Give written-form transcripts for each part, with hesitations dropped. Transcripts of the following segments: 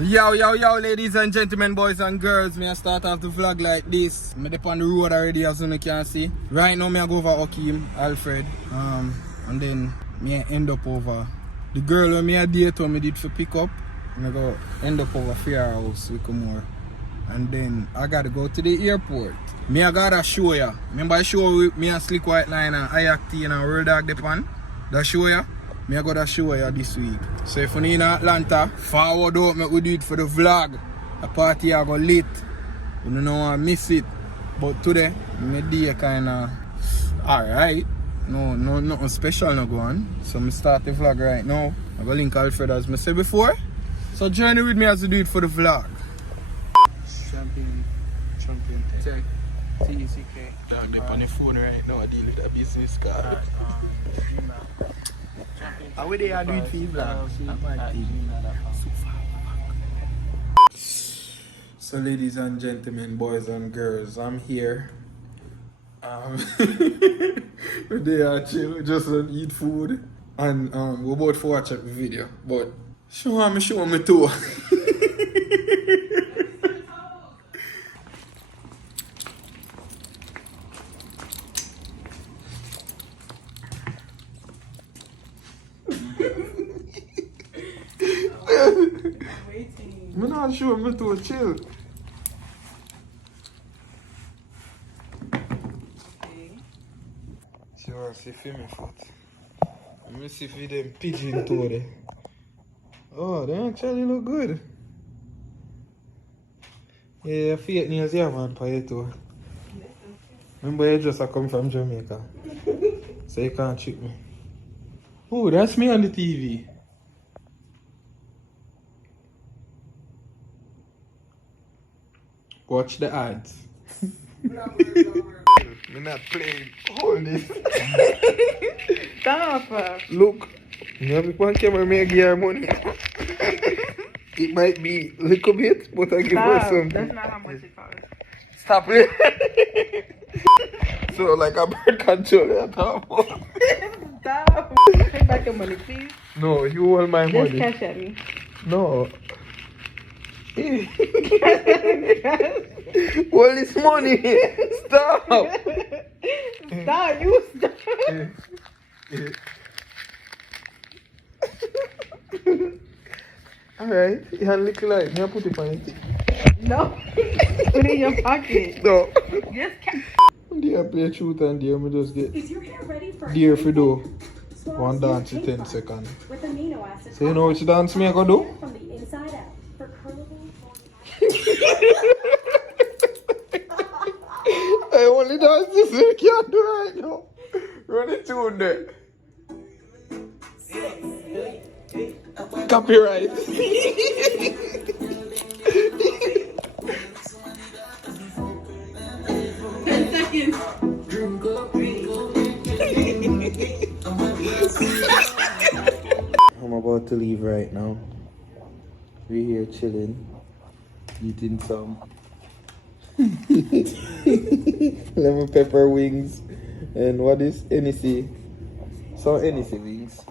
Yo, ladies and gentlemen, boys and girls. Me I start off the vlog like this. I'm on the road already, as you can see. Right now, me I go over Okim, Alfred. And then me I end up over the girl when me a date when me did for pick up. I go end up over Fair House with more. And then I gotta go to the airport. Me I gotta show ya. Remember I show me a Slick White Line and Ayakti and World Dog Depan? That show ya? Me I gotta show ya this week. So if you're in Atlanta, forward out, me we do it for the vlog. A party I go lit. You don't know I miss it. But today, me day kinda alright. No, nothing special no go on. So me start the vlog right now. I go link Alfred as I said before. So journey with me as we do it for the vlog. Champion Tech. TECK. Dog, they on the phone right now. I deal with a business card. How would they do it for you, vlog? So, ladies and gentlemen, boys and girls, I'm here. They are chill, just want to eat food, and we're about to watch a video. But show me too. I'm not sure I'm going to chill. She wants to feel me foot. Let me see if them pigeon toe there. Oh, they actually look good. Yeah, fake nails, yeah, man, for you too. Remember, you just come from Jamaica. So you can't trick me. Oh, that's me on the TV. Watch the ads. I'm not playing. Hold this. Stop. Look, you have one camera may give her money. It might be a little bit, but I give her something. That's not how much it costs. Stop it. So like a bird controller. Stop. Take back your money, please. No, you hold my money. Just cash at me. No. All this money. Stop. Stop. You stop. Alright. You have a little light. Me I put it on it. No. Put it in your pocket. No. Just cash. Dear play truth and dear me just get dear for do. One dance in 10 seconds. So you know which dance me I go do? I only dance this way, can't do right now. Run it tune there. Copyright. I'm about to leave right now. We're here chilling, eating some lemon pepper wings and what is NEC? Some NEC wings.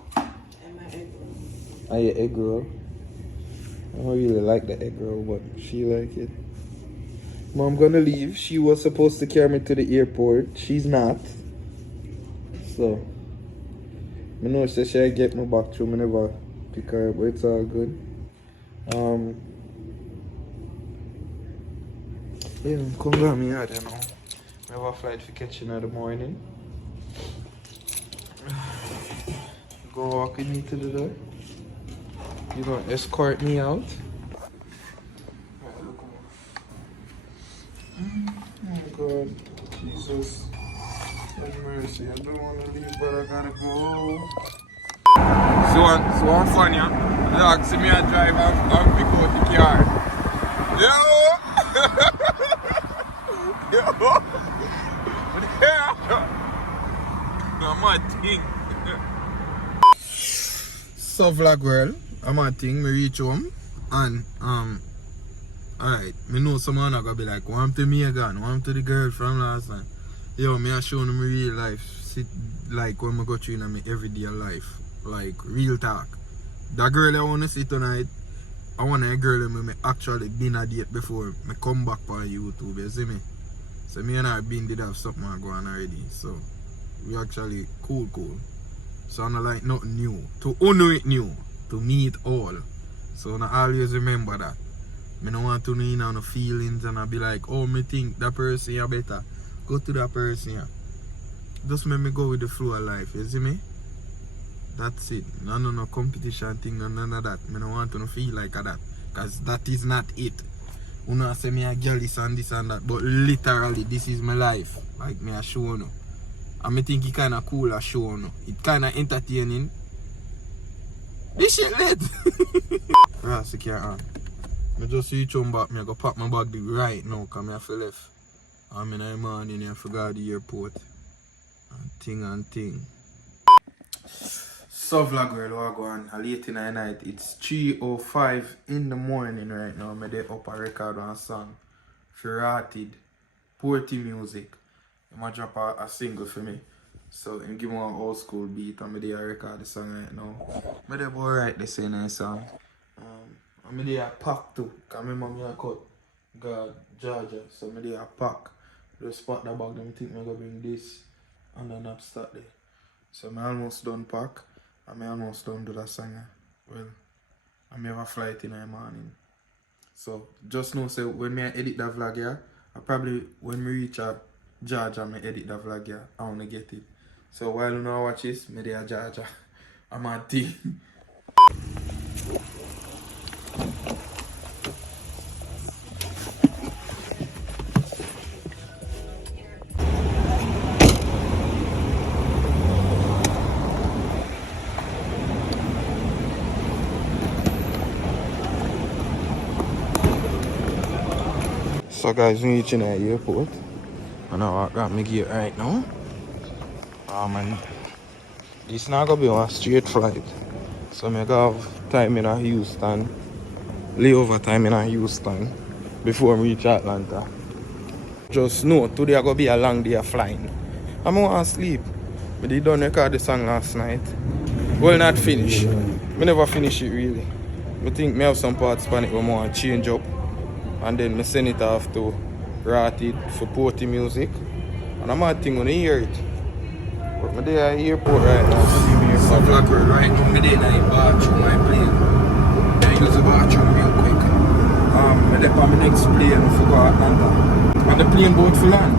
I eat egg roll. I don't really like the egg roll, but she like it. Mom gonna leave. She was supposed to carry me to the airport. She's not. So I know she said get me back through. I never pick her up, but it's all good. Yeah, come down me, I don't know. We have a flight for catching in the morning. Go walk with me to the door. You gonna escort me out? Oh God, Jesus, have mercy. I don't want to leave, but I gotta go. So I'm fun, yeah? Dog, see me and drive and pick out the car. Yo! Yo! I'm a thing. So vlog world, I'm a thing, me reach home and alright, me know someone are gonna be like, warm to me again, warm to the girl from last time. Yo, me I show them real life, sit like when I go through in my everyday life. Like real talk. That girl I wanna see tonight, I want a girl that me actually been a date before me come back on YouTube, you see me? So me and her did have something going already. So we actually cool. So I don't like nothing new. To know it new. To me it all. So I always remember that. I don't want to know in no feelings and I be like, oh, me think that person you better. Go to that person. Yeah. Just make me go with the flow of life, you see me? That's it. No competition thing, none of that. I don't want to feel like that. Because that is not it. You know, say me a girl this and that. But literally, this is my life. Like me a show no. And I think it kind of cool a show no. It kind of entertaining. This shit lit. Yeah, secure on. I just reach home back. I go pack my bag right now because I have to left. I'm in the morning I forgot the airport. And thing. So vlog girl, what go on? Late in the night. It's 3:05 in the morning right now. I'm there up a record on a song. Ferrated. Porty music. I'm gonna drop a single for me. So I'm give me an old school beat and I'm there record the song right now. I'm there write the same song. I'm there pack too. Cause my mom here cut Georgia. So I'm there pack. Just spot the bag them think I'm gonna bring this and then not start there. So I'm almost done pack. I'm almost done do that song. Well, I'm have a flight in the morning. So just know say when I edit that vlog here, I probably when we reach Georgia, I edit that vlog here, I wanna get it. So while you know watch this, me there Georgia. I'm a team. So guys, we reaching the airport. And I walk around my gate right now. And this not gonna be a straight flight. So I go have time in Houston. Layover time in Houston before I reach Atlanta. Just know today I gonna be a long day of flying. I'm gonna sleep. But they done record the song last night. Well, not finish. I never finish it really. I think I have some parts on it where I want to change up. And then I send it off to Rated for Porty music. And I'm not thinking when I hear it. But I'm there at the airport right now. See me here. So vlog right now, I'm there in the bathroom, my plane. I use the bathroom real quick. I'm there on my next plane for go Atlanta. And the plane boat full on.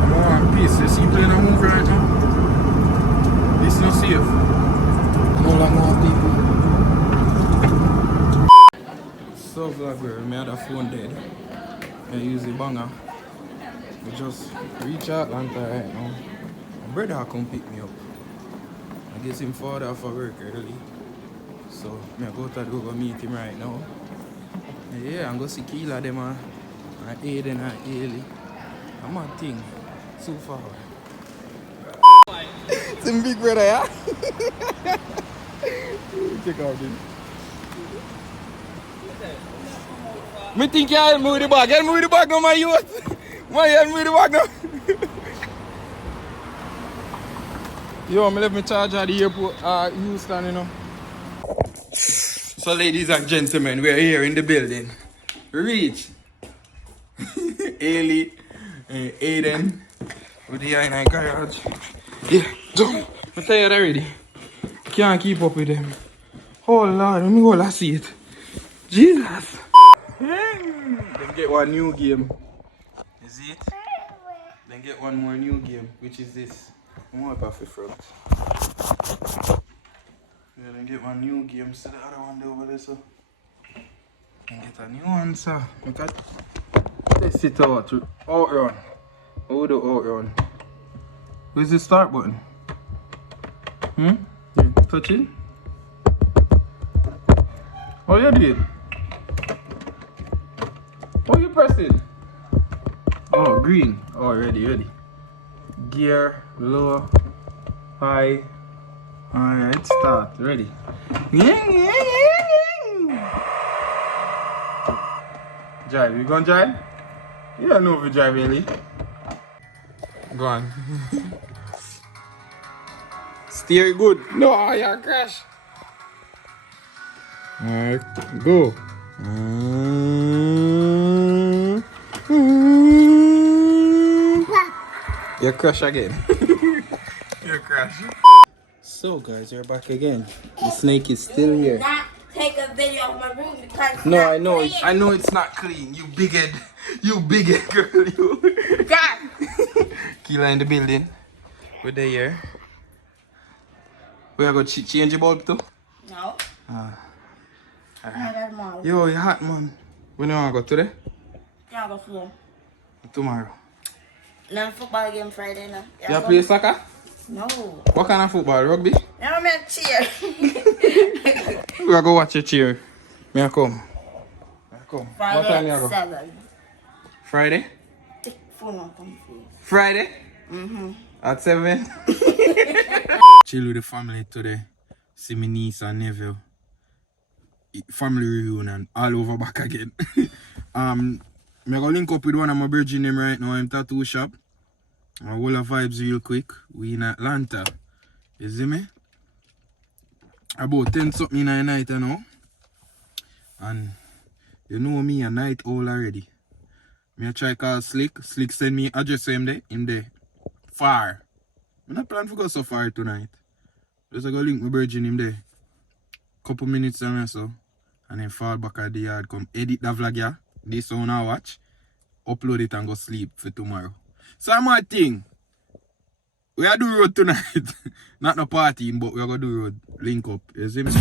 I'm on peace. You see plane I move right now? This not safe. No longer people. So vlogger, I had a phone dead. I use the banger. We just reach Atlanta right now. My brother come pick me up. I guess him father for work early. So I go to go meet him right now. Yeah, I'm going to see Keela them and Aiden and Ailey. I'm a thing. So far. It's a big brother, yeah? Check out this. Me think you help me with the bag. Help me with the bag now, my youth. My help me with the bag now. Yo, I left my charger at the airport, Houston, you know. So, ladies and gentlemen, we are here in the building. We reach Ailey and Aiden with the in garage. Yeah, jump. I'm tired already. Can't keep up with them. Oh Lord, let me go last see it. Jesus. Then get one new game. Is it? Then get one more new game, which is this. I'm wipe off the front. Yeah, then get one new game, so the other one there over there, so. And get a new one, sir. Look at. Let's sit out run. How do outrun? Where's the start button? Yeah. Touch it. Oh, you did. Oh, you press it. Oh, green. Oh, ready. Gear, low, high. Alright, start. Ready. Drive. You gonna drive? You don't know if you drive, really. Go on. Steer good. No, you crash. Alright, go. You crash again. You crash. So guys, you're back again. The snake is still here. Not take a video of my room because it's No, not I know clean. I know it's not clean. You big head. You big head girl. You. God. Killer in the building. We're there here. We are going to change the bulb too? No. Alright. That's mom. Yo, you hot man. When you want to go today? Yeah, go for Tomorrow. no football game Friday now. You play soccer? No. What kind of football? Rugby? I'm at cheer. We are going to watch your cheer. May I come? May I come? Friday What time you at go? 7. Friday? Phone on come please. Friday? Mm-hmm. At 7? Chill with the family today. See my niece and nephew. Family reunion all over back again. I'm gonna link up with one of my virgin name right now in tattoo shop. I will have vibes real quick. We in Atlanta. You see me? About 10 something in the night you know. And you know me a night owl already. Me I try call Slick. Slick send me address him there. Him there. Far. I'm not plan to go so far tonight. Just I go link my virgin him there. Couple minutes and so. And then fall back at the yard, come edit the vlog yeah. This one I watch. Upload it and go sleep for tomorrow. So my thing. We are do road tonight. Not no partying, but we are gonna do road. Link up. You see me?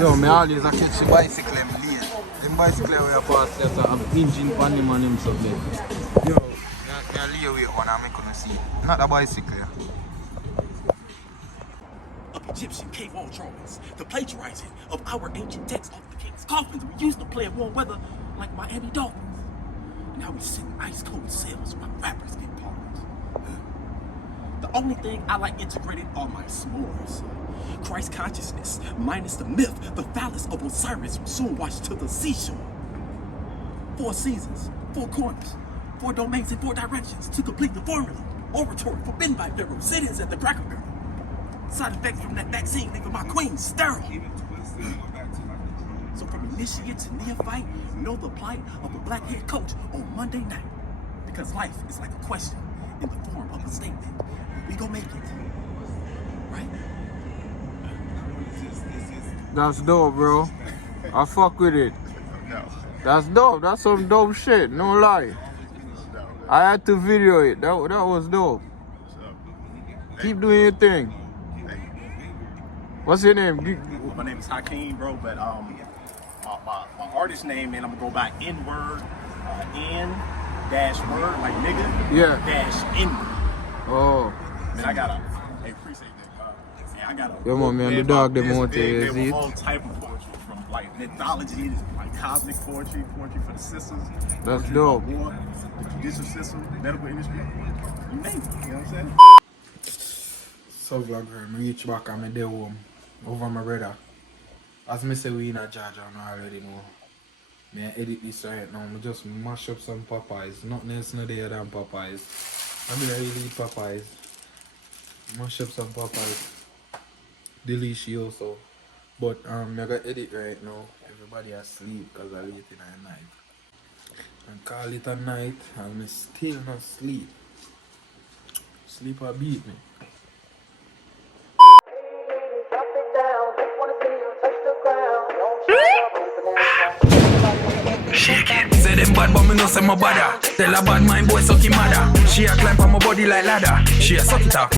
Yo, me always a catch the bicycle them lane. Them bicycle we are pass there, so I'm engine on him and him something. Yo, I lay away one and I couldn't see. Not a bicycle, yeah. Egyptian cave wall drawings, the plagiarizing of our ancient texts of the king's coffins we used to play in warm weather like Miami Dolphins. Now we sit in ice cold cells while rappers get pardoned. The only thing I like integrated are my s'mores. Christ consciousness, minus the myth, the phallus of Osiris will soon wash to the seashore. 4 seasons, 4 corners, 4 domains and 4 directions to complete the formula. Oratory forbidden by Pharaoh, sit-ins at the Cracker Barrel. Side effects from that vaccine leaving my queen sterile. So from initiate to neophyte, know the plight of a black head coach on Monday night. Because life is like a question in the form of a statement. We gon' make it. Right? That's dope, bro. I fuck with it. That's dope. That's some dope shit. No lie. I had to video it. That was dope. Keep doing your thing. What's your name? My name is Hakeem, bro, but my artist name, man, I'm gonna go by N-word, N-word, like nigga, Yeah. dash N-word. Oh. Man, I got a, hey, appreciate that, yeah, I got a. Yeah, man, the dog, they want to They see it. all type of poetry, from like mythology, like cosmic poetry, poetry for the systems. That's poetry dope. about war, the judicial system, medical industry, you name it, you know what I'm saying? So vlogger, I reach back and I'm there home over my brother. As me say we in a Georgia, I already know. Me I edit this right now. I just mash up some Popeyes. Nothing else no there than Popeyes. I mean I really eat Popeyes. Mash up some Popeyes. Delicioso. But I gotta edit right now. Everybody asleep because I late in the night. And call it a night and I still not sleep. Sleep or beat me. Say them bad but me no say my bother. Tell a bad mind boy suck him mother. She a climb on my body like ladder. She a suck it up.